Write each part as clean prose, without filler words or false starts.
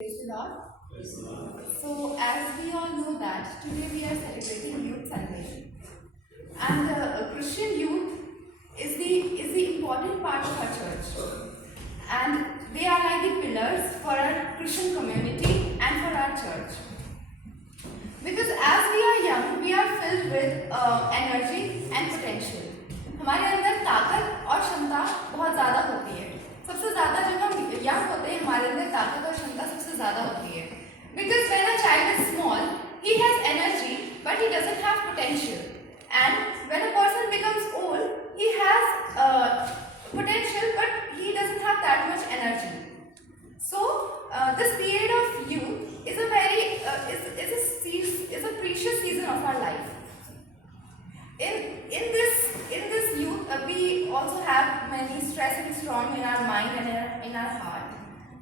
Praise the Lord. So, as we all know that today we are celebrating Youth Sunday, and Christian youth is the important part of our church, and they are like the pillars for our Christian community and for our church. Because as we are young, we are filled with energy and potential. हमारे अंदर ताकत और क्षमता बहुत ज़्यादा होती है. सबसे ज़्यादा जब हम यंग होते हैं हमारे अंदर ताकत और क्षमता सबसे ज़्यादा होती है. Because when a child is small, he has energy but he doesn't have potential. And when a person becomes old, he has potential but he doesn't have that much energy. So this period of youth is a very is a precious season of our life. In this youth, we also have many stress and storm in our mind and in our heart.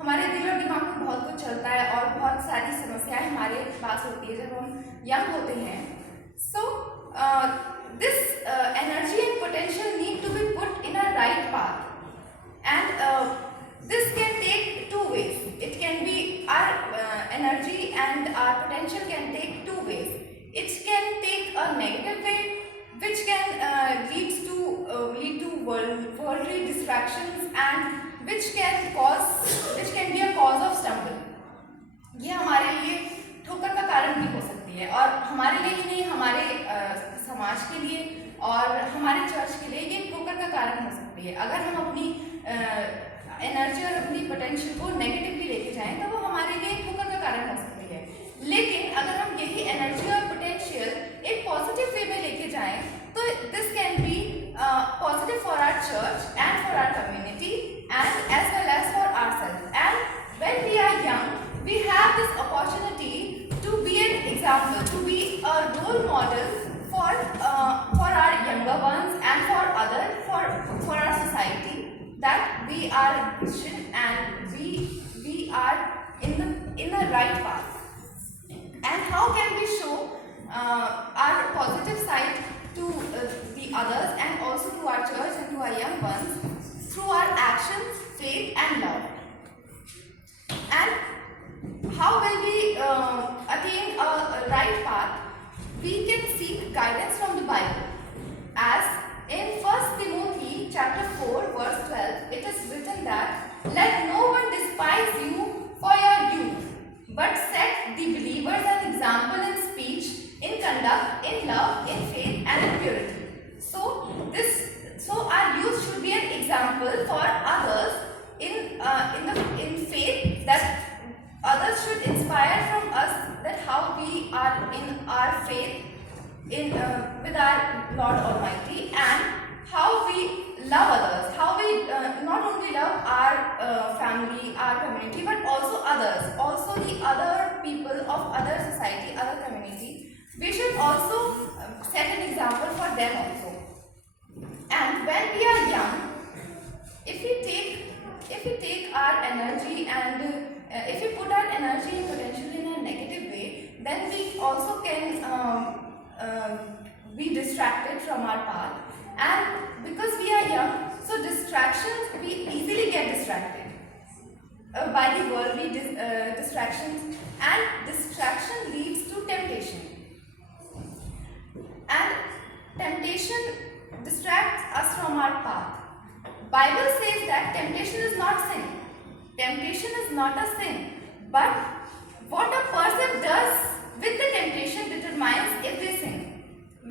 हमारे दिल और दिमाग में बहुत कुछ चलता है और बहुत सारी समस्याएं हमारे पास होती है जब हम यंग होते हैं. So this energy and potential need to be put in a right path, and this can take two ways. It can be our energy and our potential can take two ways. It can take a negative way, which can lead to worldly distractions, and which can be a cause of stumble. ये हमारे लिए ठोकर का कारण भी हो सकती है, और हमारे लिए ही नहीं, हमारे समाज के लिए और हमारे चर्च के लिए ये ठोकर का कारण हो सकती है. अगर हम अपनी एनर्जी और अपनी पोटेंशियल को नेगेटिवली लेके जाएं तो वो हमारे लिए ठोकर का कारण हो सकती है. लेकिन अगर हम यही एनर्जी और पोटेंशियल एक पॉजिटिव वे में लेके जाएं तो this can be positive for our church and for our community and as well as for ourselves. And when we are young, we have this opportunity to be an example, to be a role model for our younger ones and for our society, that we are Christian and we are in the right path. And how can we show our positive side to the others and also to our church and to our young ones? Through our actions, faith and love. And how will we attain a right path? We can seek guidance from the Bible. As in 1 Timothy chapter 4 verse 12, it is written that, "Let no one despise you for your youth, but set the believers an example in speech, in conduct, in love, in faith and in purity." So our youth should be an example for others in faith, that others should inspire from us that how we are in our faith with our Lord Almighty, and how we love others, how we not only love our family, our community, but also others, also the other people of other society, other community. We should also set an example for them also. And when we are young, if we take our energy and if we put our energy and potential in a negative way, then we also can be distracted from our path. And because we are young, so distractions, we easily get distracted by the worldly distractions, and distraction leads to temptation. And temptation distracts us from our path. Bible says that temptation is not sin. Temptation is not a sin. But what a person does with the temptation determines if they sin.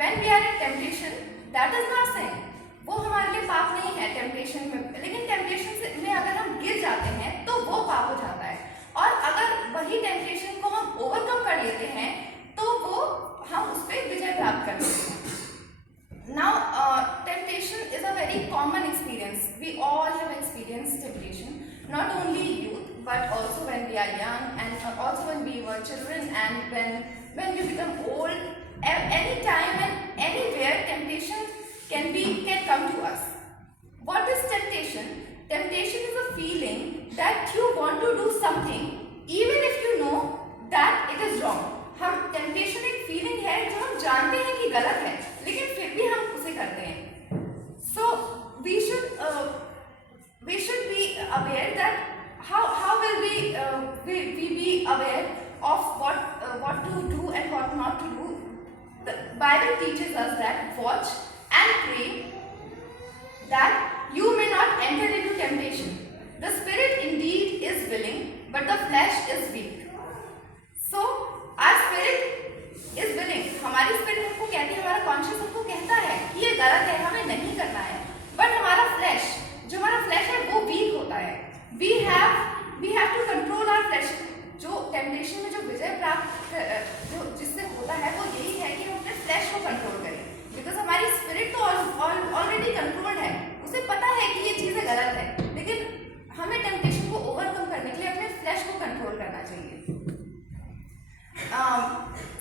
When we are in temptation, that is not sin. वो हमारे लिए पाप नहीं है temptation में, लेकिन temptation में अगर हम गिर जाते हैं तो वो पाप हो जाता है. और अगर वही टेम्पटेशन को हम ओवरकम कर लेते हैं तो वो हम उस पर विजय प्राप्त कर लेते हैं. Now, temptation is a very common experience. We all have experienced temptation, not only youth, but also when we are young, and also when we were children, and when we become old. Any time and anywhere, temptation can come to us. What is temptation? Temptation is a feeling that you want to do something, even if you know that it is wrong. हम temptation एक feeling है जो हम जानते हैं कि गलत है, लेकिन फिर भी हम उसे करते हैं. So we should be aware that how will we be aware of what to do and what not to do. The Bible teaches us that watch and pray that you may not enter into temptation. The spirit indeed is willing, but the flesh is weak. So our spirit is willing. हमारी spirit हमको कहती है, हमारा conscious हमको कहता है कि ये गलत है, हमें नहीं करना है. But हमारा flesh, जो हमारा flesh है वो weak होता है. We have to control our flesh. जो temptation में जो विजय प्राप्त जो जिससे होता है वो यही है कि हम अपने flesh को control करें. Because हमारी spirit तो already controlled है. उसे पता है कि ये चीज़ें गलत है, लेकिन हमें टेम्पटेशन को ओवरकम करने के लिए अपने फ्लैश को कंट्रोल करना चाहिए.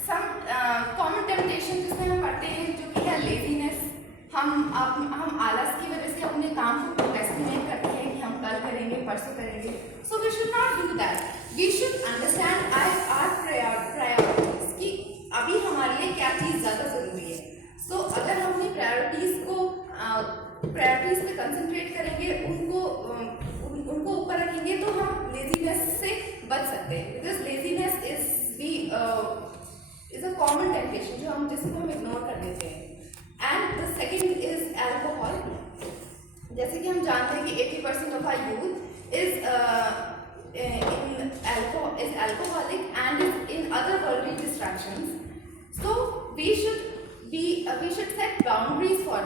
सम कॉमन टेम्पटेशन जिसमें हम पढ़ते हैं जो कि है लेजीनेस. हम आलस की वजह से अपने काम को प्रोक्रेस्टिनेट करते हैं कि हम कल करेंगे, परसों करेंगे. So we should not do that. We should understand our priorities कि अभी हमारे लिए क्या चीज़ ज़्यादा ज़रूरी है. सो अगर हम अपनी प्रायोरिटीज़ पे कंसंट्रेट करेंगे, उनको ऊपर रखेंगे, तो हम लेजीनेस से बच सकते हैं. Because laziness is a common temptation जिसको हम इग्नोर कर देते हैं. And the second is alcohol. जैसे कि हम जानते हैं कि 80% of our youth is alcoholic and is in other worldly distractions. So we should set boundaries for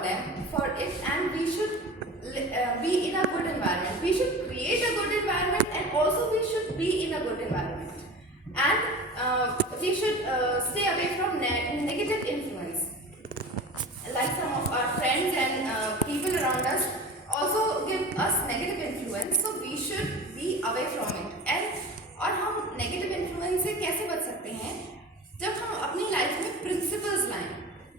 it, and we should be in a good environment. We should create a good environment, and also we should be in a good environment. And we should stay away from negative influence. Like some of our friends and people around us also give us negative influence, so we should be away from it. और हम negative influence से कैसे बच सकते हैं? जब हम अपनी लाइफ में प्रिंसिपल्स लाएं.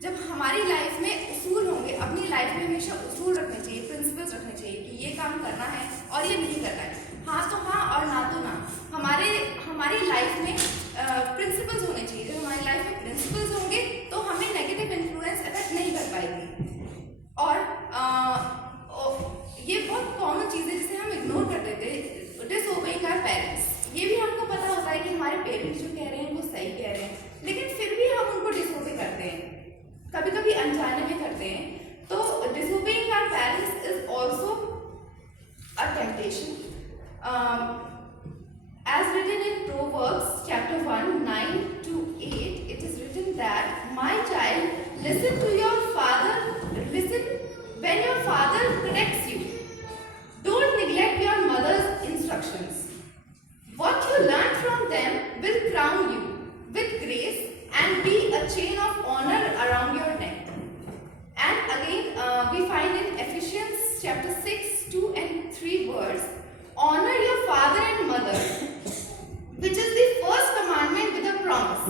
जब हमारी लाइफ में उसूल होंगे, अपनी लाइफ में हमेशा उसूल रखने चाहिए, प्रिंसिपल्स रखने चाहिए कि ये काम करना है और ये नहीं करना है. हाँ तो हाँ और ना तो ना. हमारी लाइफ में प्रिंसिपल्स होने चाहिए. जब हमारी लाइफ में प्रिंसिपल्स होंगे तो हमें नेगेटिव इन्फ्लुएंस अफेक्ट नहीं कर पाएगी. और ये बहुत कॉमन चीज़ है जिसे हम इग्नोर कर देते हैं. Disobeying our parents. ये भी हमको पता होता है कि हमारे पेरेंट्स जो कह रहे हैं वो सही कह रहे हैं, लेकिन फिर भी हम उनको डिसओबे करते हैं, कभी कभी अनजाने में करते हैं. तो disobeying our parents is also a temptation. As written in Proverbs chapter 1, 9-8, it is written that, my child, listen to your father, listen when your father corrects you. Don't neglect your mother's instructions. What you learn from them will crown you with grace and be a chain of honor around your neck. And again, we find in Ephesians chapter 6, 2 and 3 words, honor your father and mother, which is the first commandment with a promise.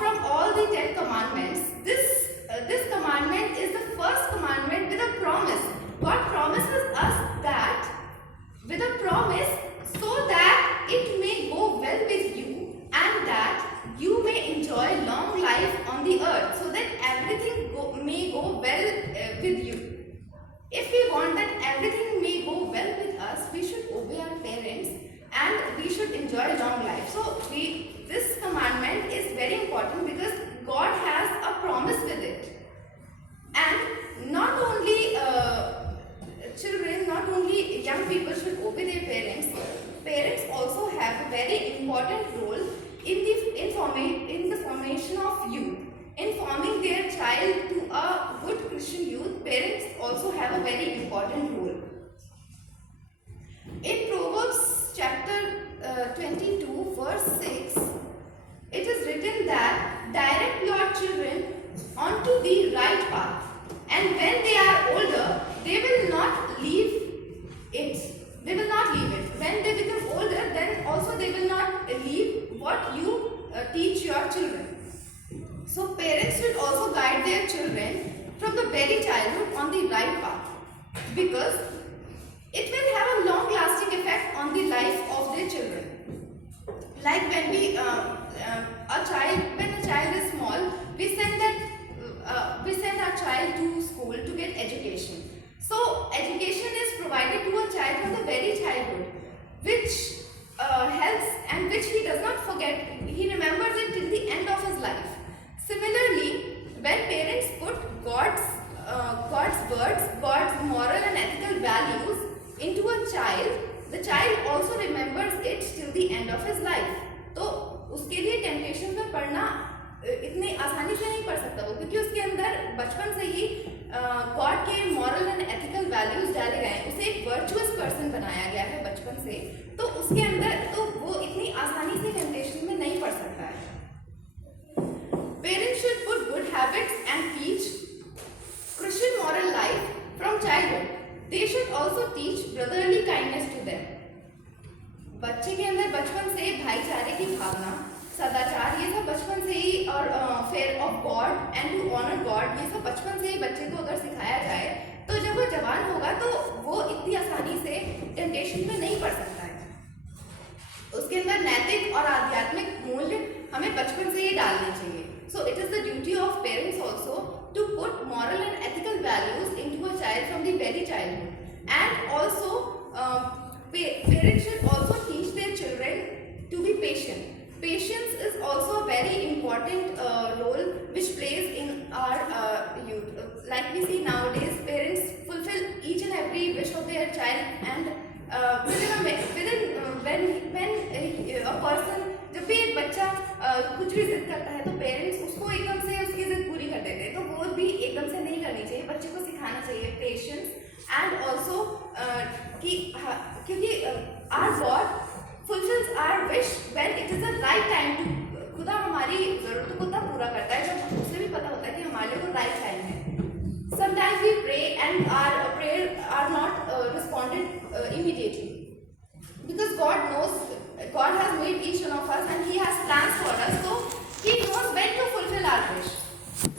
From all the 10 commandments, this commandment is the first commandment with a promise. God promises us that with a promise, so that it may go well with you and that you may enjoy long life on the earth, so that everything may go well with you. If we want that everything may go well with us, we should obey our parents and we should enjoy long life. So this commandment is very important because God has a promise with it. And not only children, not only young people should obey their parents. Parents also have a very important role in the formation of youth. In forming their child to a good Christian youth, parents also have a very important role. In Proverbs chapter 22 verse 6, it is written that, direct your children onto the right path, and when they are older, they will not leave it. When they become older, then also they will not leave what you teach your children. So parents should also guide their children from the very childhood on the right path, because it will have a long lasting effect on the life of their children. Like when a child is small, we send our child to school to get education. So education is provided to a child from the very childhood, which helps he remembers it till the end of his life. Similarly, when parents put God's words, God's moral and ethical values into a child, the child also remembers it till the end of his life. तो उसके लिए temptation में पढ़ना इतनी आसानी से नहीं पढ़ सकता वो, क्योंकि उसके अंदर बचपन से ही गॉड के मॉरल एंड एथिकल वैल्यूज डाले गए हैं, उसे एक वर्चुअस पर्सन बनाया गया है बचपन से, तो उसके अंदर तो वो इतनी आसानी से टेम्पटेशन में नहीं पढ़ सकता है. Parents should put good habits and teach Christian moral life from childhood. They should also teach brotherly kindness to them. बच्चे के अंदर बचपन से भाईचारे की भावना, सदाचार, ये सब बचपन से ही, और fear of God and to honour God, ये सब बचपन से ही बच्चे को अगर सिखाया जाए तो जब वो जवान होगा तो वो इतनी आसानी से टेम्पटेशन में नहीं पड़ सकता है. उसके अंदर नैतिक और आध्यात्मिक मूल्य हमें बचपन से ही डालने चाहिए. So it is the duty of parents also to put moral and ethical values into a child from the very childhood. And also parents should also teach their children to be patient. Patience is also a very important role which plays in our youth. Like we see nowadays, parents fulfill each and every wish of their child, and when a person, जब भी एक बच्चा कुछ भी जिद करता है तो पेरेंट्स उसको एकदम से उसकी जिद पूरी कर देते हैं, तो वो भी एकदम से नहीं करनी चाहिए. बच्चे को सिखाना चाहिए पेशेंस एंड ऑल्सो क्योंकि our God fulfils our wish when it is the right time to. खुदा हमारी जरूरतों को तब पूरा करता है जब उसे भी पता होता है कि हमारे लिए वो राइट टाइम है. Sometimes we pray and our prayer are not responded immediately because God has made each one of us and He has plans for us, so He knows when to fulfill our wish.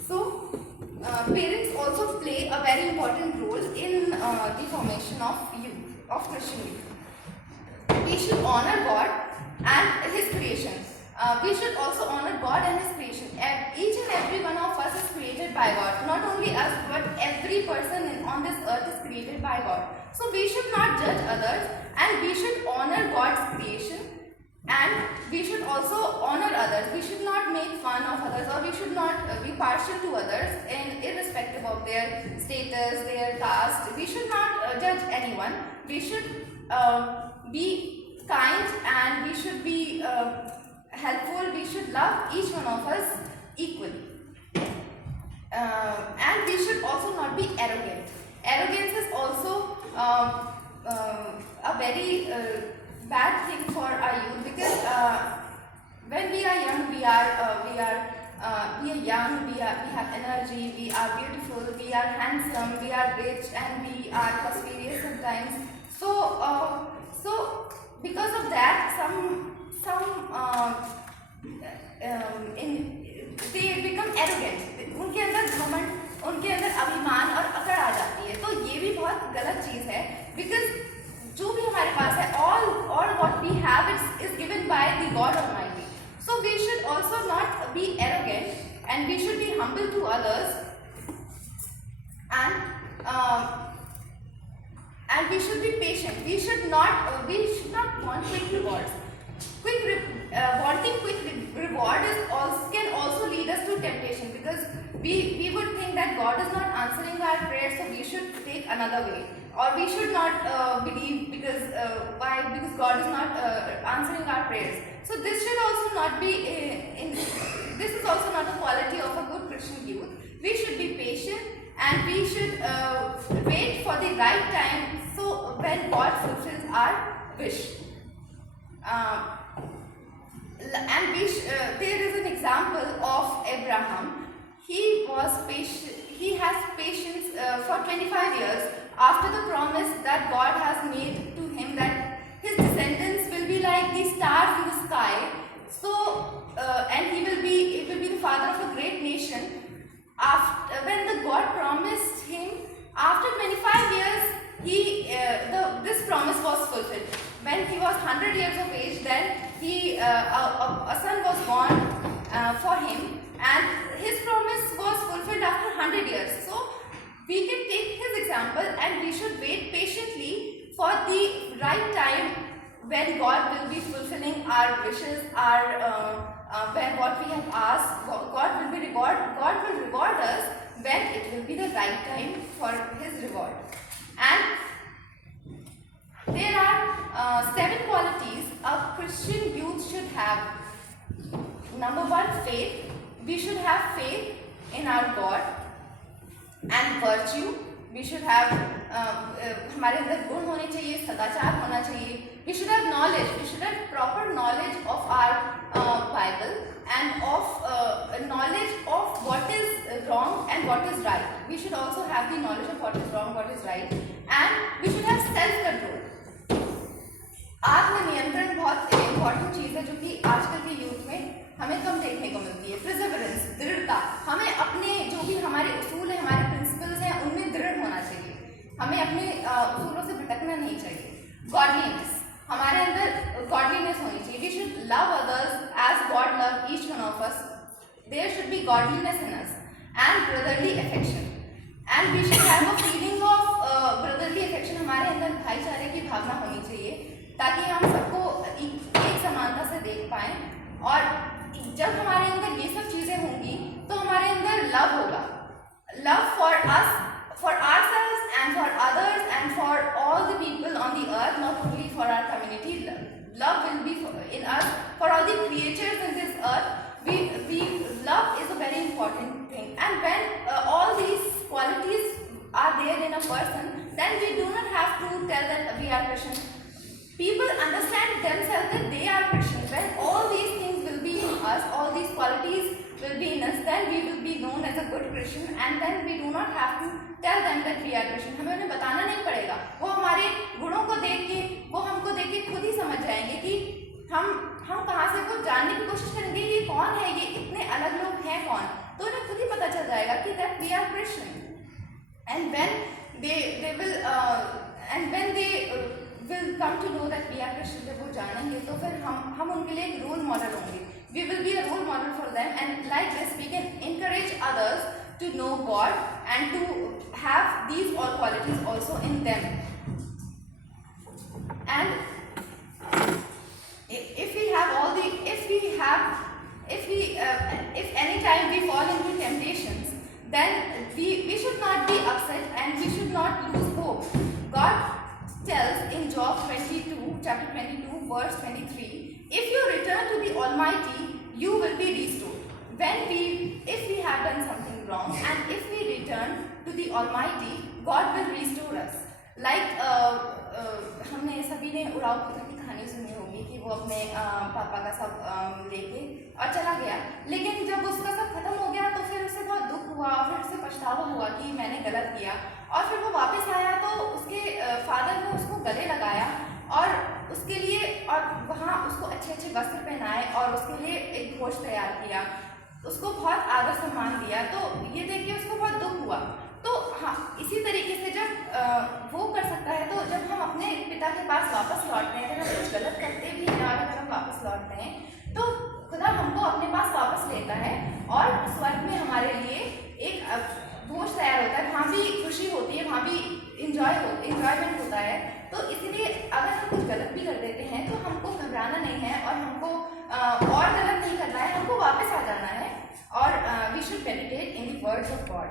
So parents also play a very important role in the formation of youth, of Christian youth. We should honor God and His creation. We should also honor God and His creation. Each and every one of us is created by God. Not only us, but every person on this earth is created by God. So we should not judge others, and we should honor God's creation, and we should also honor others. We should not make fun of others, or we should not be partial to others, and irrespective of their status, their caste. We should not judge anyone. We should be kind, and we should be helpful. We should love each one of us equally, and we should also not be arrogant. Arrogance is also a very bad thing for our youth, because when we are young, we are young, we have energy, we are beautiful, we are handsome, we are rich, and we are prosperous sometimes. So because of that, they become arrogant. उनके अंदर घमंड, उनके अंदर अभिमान और अकड़ आ जाती है. तो ये भी बहुत गलत चीज़ है, बिकॉज जो भी हमारे पास है, all what we have is given by the God Almighty. So we should also not be arrogant, and we should be humble to others, and we should be patient. We should not want quick rewards. Wanting quick reward can also lead us to temptation, because we would think that God is not answering our prayers, so we should take another way, or we should not believe because God is not answering our prayers. So this should also not be this is also not a quality of a good Christian youth. We should be patient, and we should wait for the right time, so when God fulfills our wish. And there is an example of Abraham. He was patient. He has patience for 25 years after the promise that God has made to him, that his descendants will be like the stars in the sky. So, and he will be the father of a great nation. When the God promised him, after 25 years, this promise was fulfilled. When he was 100 years of age, then a son was born for him, and his promise was fulfilled after 100 years. So we can take his example, and we should wait patiently for the right time when God will be fulfilling our wishes, when what we have asked, God will reward us when it will be the right time for His reward. And there are 7 qualities a Christian youth should have. Number 1, faith. We should have faith in our God. And virtue. We should have हमारे अंदर गुण होने चाहिए, सदाचार होना चाहिए. We should have knowledge. We should have proper knowledge of our Bible and of knowledge of what is wrong and what is right. We should also have the knowledge of what is wrong, what is right, and we should have self-control. आत्मनियंत्रण बहुत important चीज़ है जो कि आजकल के youth में हमें कम देखने को मिलती है. प्रिजर्वेरेंस, दृढ़ता. हमें अपने जो भी हमारे उसूल है, हमारे प्रिंसिपल्स हैं, उनमें दृढ़ होना चाहिए. हमें अपने उसूलों से भटकना नहीं चाहिए. गॉडलीनेस, हमारे अंदर गॉडलीनेस होनी चाहिए. We should love others as God love each one of us. There should be godliness in us and brotherly affection. And we should have a feeling of brotherly affection. हमारे अंदर भाईचारे की भावना होनी चाहिए ताकि हम सबको एक समानता से देख पाएँ. और जब हमारे अंदर ये सब चीज़ें होंगी तो हमारे अंदर लव होगा. Love for us, for ourselves and for others and for all the people on the earth, not only for our community. Love will be in us for all the creatures in this earth. Love is a very important thing. And when all these qualities are there in a person, then we do not have to tell that we are Christian. People understand themselves that they are Christian. When all these things will be in us, all these qualities will be in us, then we will be known as a good Christian, and then we do not have to tell them that we are Christian. हमें उन्हें बताना नहीं पड़ेगा. वो हमारे गुणों को देख के, वो हमको देख के खुद ही समझ जाएंगे कि हम कहाँ से, वो जानने की कोशिश करेंगे ये कौन है, ये इतने अलग लोग हैं कौन. तो उन्हें खुद ही पता चल जाएगा कि that we are Christian. And when they will come to know that we are Christian, जब वो जानेंगे तो फिर हम उनके लिए एक रोल मॉडल होंगे. We will be a role model for them, and like this we can encourage others to know God and to have these all qualities also in them. And if any time we fall into temptations, then we should not be upset and we should not lose hope. God tells in Job 22, chapter 22, verse 23, if you return to the Almighty, you will be restored. If we have done something wrong and if we return to the Almighty, God will restore us. Like हमने सभी ने उड़ाऊ पुत्र की कहानी सुनी होगी कि वो अपने पापा का सब लेके और चला गया, लेकिन जब उसका सब खत्म हो गया तो फिर उसे बहुत दुख हुआ, फिर उसे पछतावा हुआ कि मैंने गलत किया. और फिर वो वापस आया तो उसके फादर ने उसको गले लगाया और उसके लिए, और वहाँ उसको अच्छे अच्छे वस्त्र पहनाए और उसके लिए एक भोज तैयार किया, उसको बहुत आदर सम्मान दिया. तो ये देख के उसको बहुत दुख हुआ. तो हाँ, इसी तरीके से जब वो कर सकता है, तो जब हम अपने पिता के पास वापस लौटते हैं, अगर हम कुछ गलत करते भी हैं और अगर हम वापस लौटते हैं तो खुदा हमको अपने पास वापस लेता है और स्वर्ग में हमारे लिए एक भोज तैयार होता है. वहाँ भी खुशी होती है, वहाँ भी इंजॉयमेंट होता है. तो इसलिए अगर हम कुछ गलत भी कर देते हैं तो हमको घबराना नहीं है और हमको और गलत नहीं करना है, हमको वापस आ जाना है. और we should meditate in the words of God.